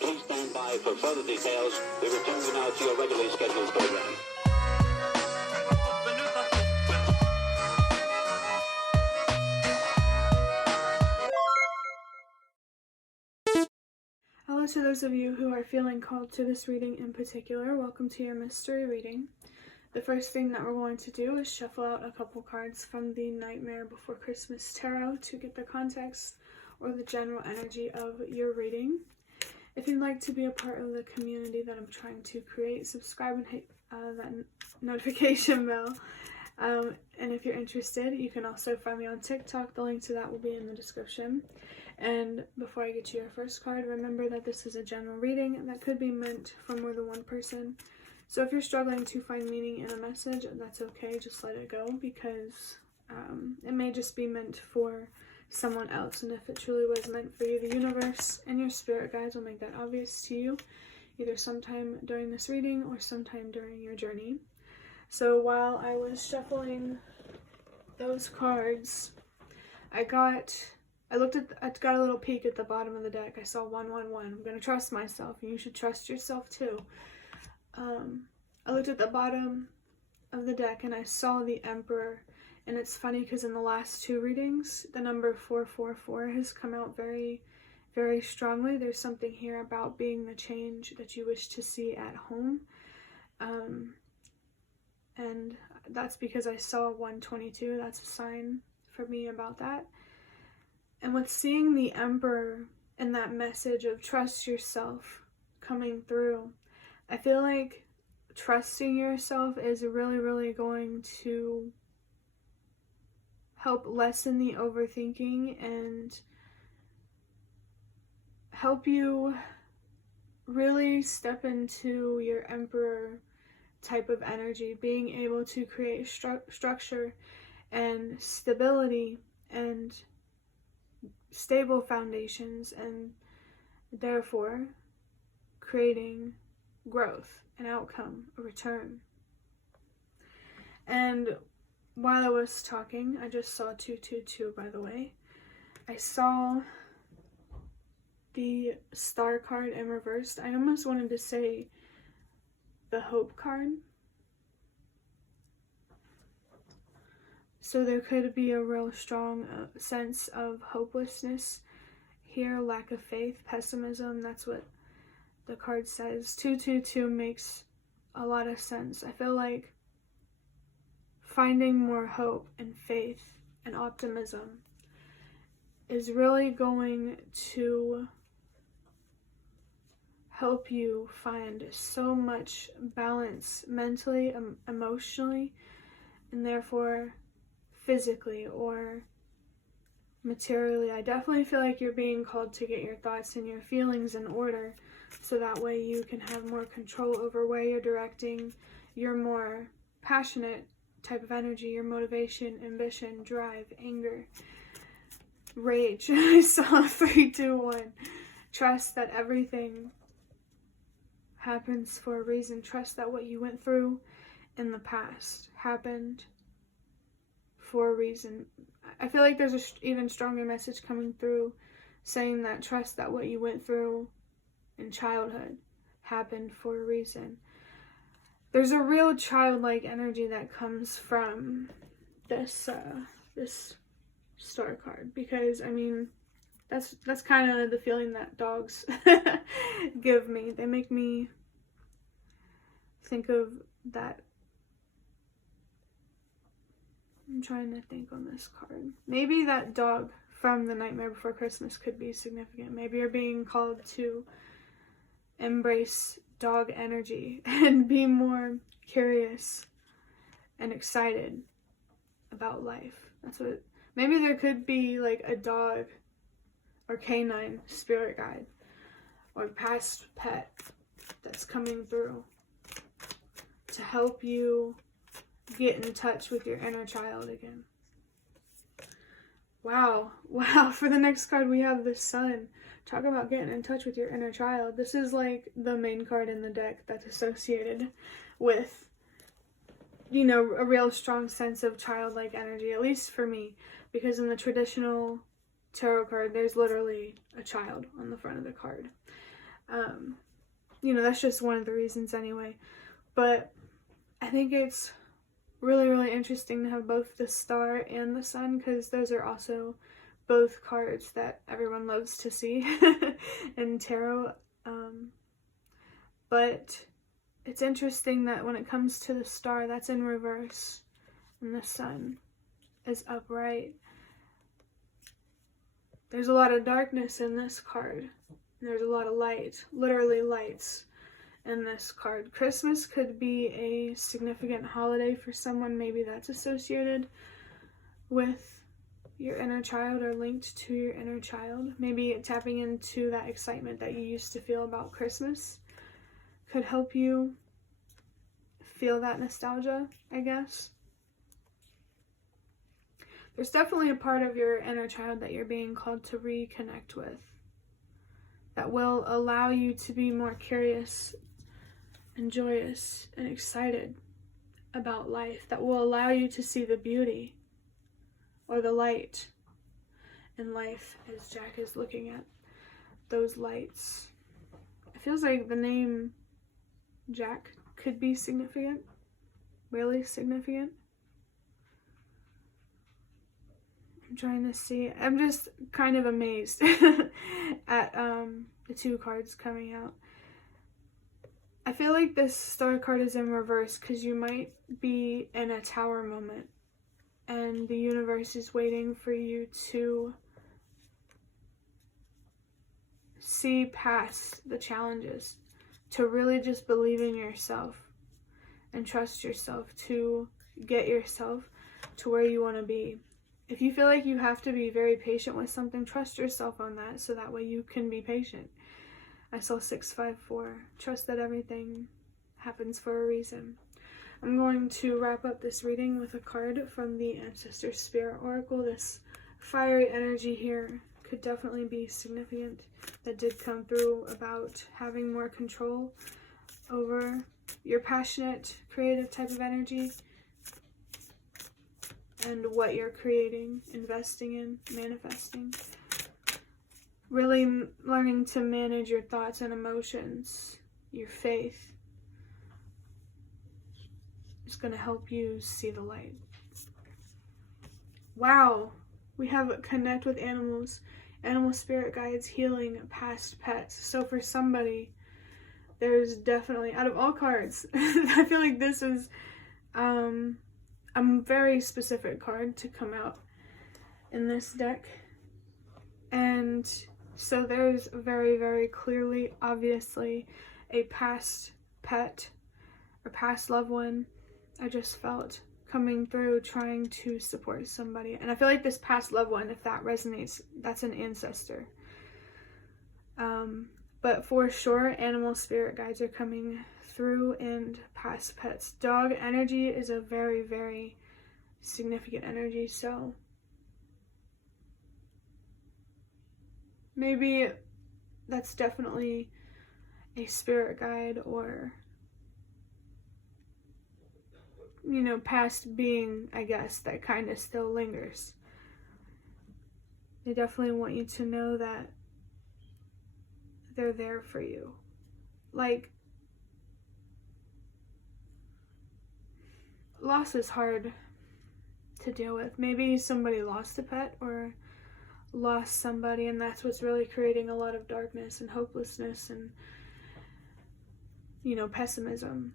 Please stand by for further details. We return you now to your regularly scheduled program. Hello to those of you who are feeling called to this reading in particular. Welcome to your mystery reading. The first thing that we're going to do is shuffle out a couple cards from the Nightmare Before Christmas Tarot to get the context or the general energy of your reading. If you'd like to be a part of the community that I'm trying to create, subscribe and hit that notification bell. And if you're interested, you can also find me on TikTok. The link to that will be in the description. And before I get to your first card, remember that this is a general reading that could be meant for more than one person. So if you're struggling to find meaning in a message, that's okay. Just let it go, because it may just be meant for someone else. And if it truly was meant for you, the universe and your spirit guides will make that obvious to you, either sometime during this reading or sometime during your journey. So while I was shuffling those cards, I got a little peek at the bottom of the deck. I saw 111. I'm going to trust myself, and you should trust yourself too. I looked at the bottom of the deck and I saw the Emperor, and it's funny because in the last two readings, the number 444 has come out very, very strongly. There's something here about being the change that you wish to see at home. And that's because I saw 122. That's a sign for me about that. And with seeing the Emperor and that message of trust yourself coming through, I feel like trusting yourself is really, really going to help lessen the overthinking and help you really step into your Emperor type of energy, being able to create structure and stability and stable foundations, and therefore creating growth, an outcome, a return. And while I was talking, I just saw 222, by the way. I saw the Star card in reversed. I almost wanted to say the Hope card. So there could be a real strong sense of hopelessness here, lack of faith, pessimism. That's what the card says. 222 makes a lot of sense. I feel like finding more hope and faith and optimism is really going to help you find so much balance mentally, emotionally, and therefore physically or materially. I definitely feel like you're being called to get your thoughts and your feelings in order, so that way you can have more control over where you're directing your more passionate type of energy, your motivation, ambition, drive, anger, rage. I saw 321. Trust that everything happens for a reason. Trust that what you went through in the past happened for a reason. I feel like there's an even stronger message coming through saying that trust that what you went through in childhood happened for a reason. There's a real childlike energy that comes from this this Star card, because I mean that's kind of the feeling that dogs give me. They make me think of that. I'm trying to think on this card. Maybe that dog from The Nightmare Before Christmas could be significant. Maybe you're being called to embrace dog energy and be more curious and excited about life. That's what. Maybe there could be like a dog or canine spirit guide or past pet that's coming through to help you get in touch with your inner child again. Wow. For the next card, we have the Sun. Talk about getting in touch with your inner child. This is like the main card in the deck that's associated with, you know, a real strong sense of childlike energy, at least for me, because in the traditional tarot card, there's literally a child on the front of the card. That's just one of the reasons anyway. But I think it's really, really interesting to have both the star and the sun, because those are also both cards that everyone loves to see in tarot. But it's interesting that when it comes to the star, that's in reverse and the sun is upright. There's a lot of darkness in this card. There's a lot of light, literally lights, in this card. Christmas could be a significant holiday for someone. Maybe that's associated with your inner child or linked to your inner child. Maybe tapping into that excitement that you used to feel about Christmas could help you feel that nostalgia, I guess. There's definitely a part of your inner child that you're being called to reconnect with, that will allow you to be more curious and joyous and excited about life, that will allow you to see the beauty or the light in life, as Jack is looking at those lights. It feels like the name Jack could be significant, really significant. I'm trying to see. I'm just kind of amazed at the two cards coming out. I feel like this star card is in reverse because you might be in a tower moment and the universe is waiting for you to see past the challenges, to really just believe in yourself and trust yourself to get yourself to where you want to be. If you feel like you have to be very patient with something, trust yourself on that so that way you can be patient. I saw 654. Trust that everything happens for a reason. I'm going to wrap up this reading with a card from the Ancestor Spirit Oracle. This fiery energy here could definitely be significant. That did come through about having more control over your passionate, creative type of energy and what you're creating, investing in, manifesting. Really learning to manage your thoughts and emotions, your faith, is going to help you see the light. Wow, we have connect with animals, animal spirit guides, healing, past pets. So for somebody, there's definitely, out of all cards, I feel like this is a very specific card to come out in this deck. And so there's very, very clearly, obviously, a past pet or past loved one I just felt coming through, trying to support somebody. And I feel like this past loved one, if that resonates, that's an ancestor. But for sure, animal spirit guides are coming through, and past pets. Dog energy is a very, very significant energy, so maybe that's definitely a spirit guide, or past being, I guess, that kind of still lingers. They definitely want you to know that they're there for you. Like, loss is hard to deal with. Maybe somebody lost a pet or lost somebody, and that's what's really creating a lot of darkness and hopelessness and pessimism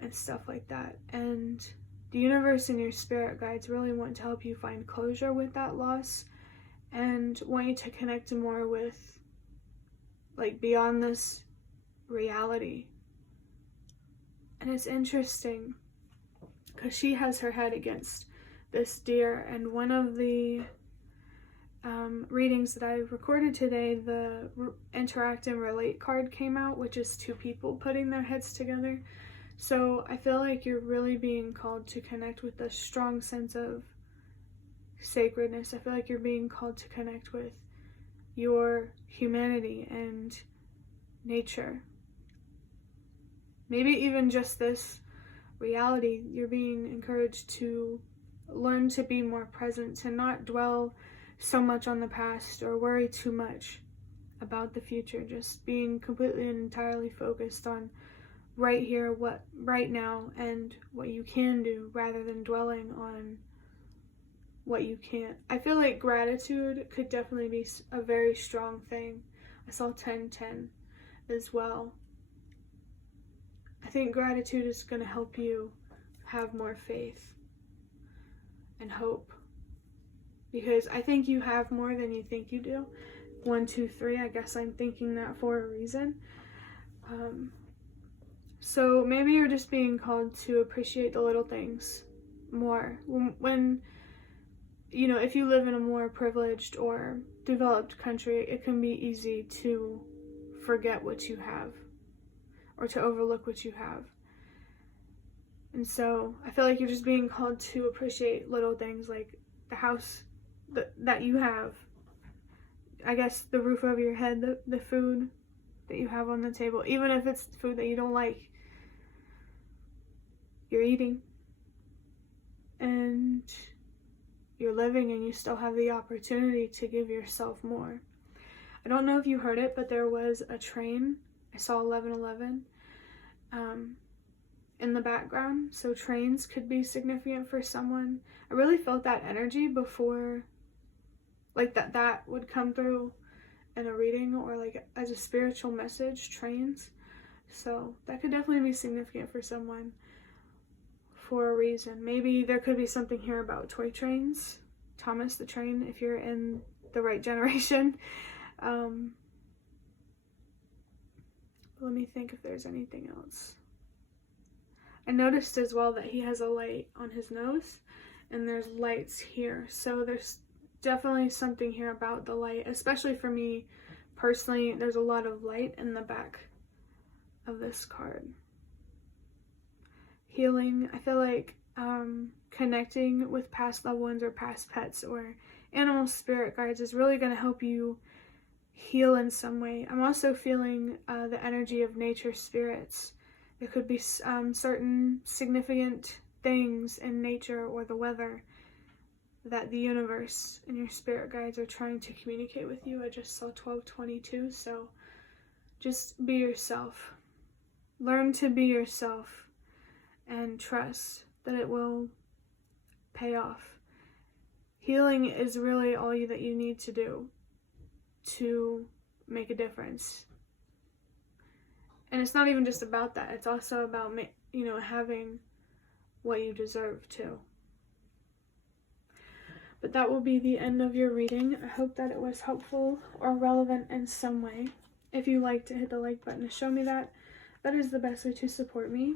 and stuff like that. And the universe and your spirit guides really want to help you find closure with that loss and want you to connect more with, like, beyond this reality. And it's interesting because she has her head against this deer, and one of the readings that I recorded today, the interact and relate card came out, which is two people putting their heads together. So I feel like you're really being called to connect with a strong sense of sacredness. I feel like you're being called to connect with your humanity and nature. Maybe even just this reality. You're being encouraged to learn to be more present, to not dwell so much on the past or worry too much about the future, just being completely and entirely focused on right here, right now, and what you can do, rather than dwelling on what you can't. I feel like gratitude could definitely be a very strong thing. I saw 10-10 as well. I think gratitude is going to help you have more faith and hope, because I think you have more than you think you do. 1, 2, 3, I guess I'm thinking that for a reason. So maybe you're just being called to appreciate the little things more. When you know, if you live in a more privileged or developed country, it can be easy to forget what you have or to overlook what you have. And so I feel like you're just being called to appreciate little things like the house that you have, I guess the roof over your head, the food that you have on the table, even if it's food that you don't like, you're eating and you're living, and you still have the opportunity to give yourself more. I don't know if you heard it, but there was a train. I saw 1111 in the background, so trains could be significant for someone. I really felt that energy before, like that would come through in a reading or like as a spiritual message, trains. So that could definitely be significant for someone for a reason. Maybe there could be something here about toy trains, Thomas the Train, if you're in the right generation. Let me think if there's anything else. I noticed as well that he has a light on his nose, and there's lights here. So there's definitely something here about the light, especially for me personally. There's a lot of light in the back of this card. Healing, I feel like connecting with past loved ones or past pets or animal spirit guides is really going to help you heal in some way. I'm also feeling the energy of nature spirits. There could be certain significant things in nature or the weather that the universe and your spirit guides are trying to communicate with you. I just saw 1222, so just be yourself. Learn to be yourself and trust that it will pay off. Healing is really all that you need to do to make a difference. And it's not even just about that. It's also about, you know, having what you deserve too. But that will be the end of your reading. I hope that it was helpful or relevant in some way. If you like to hit the like button to show me that, that is the best way to support me.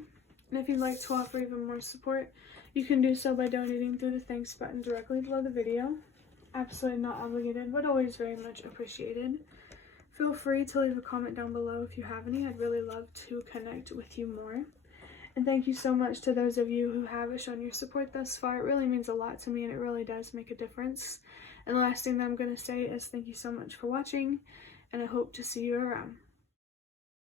And if you'd like to offer even more support, you can do so by donating through the thanks button directly below the video. Absolutely not obligated, but always very much appreciated. Feel free to leave a comment down below if you have any. I'd really love to connect with you more. And thank you so much to those of you who have shown your support thus far. It really means a lot to me, and it really does make a difference. And the last thing that I'm going to say is thank you so much for watching, and I hope to see you around.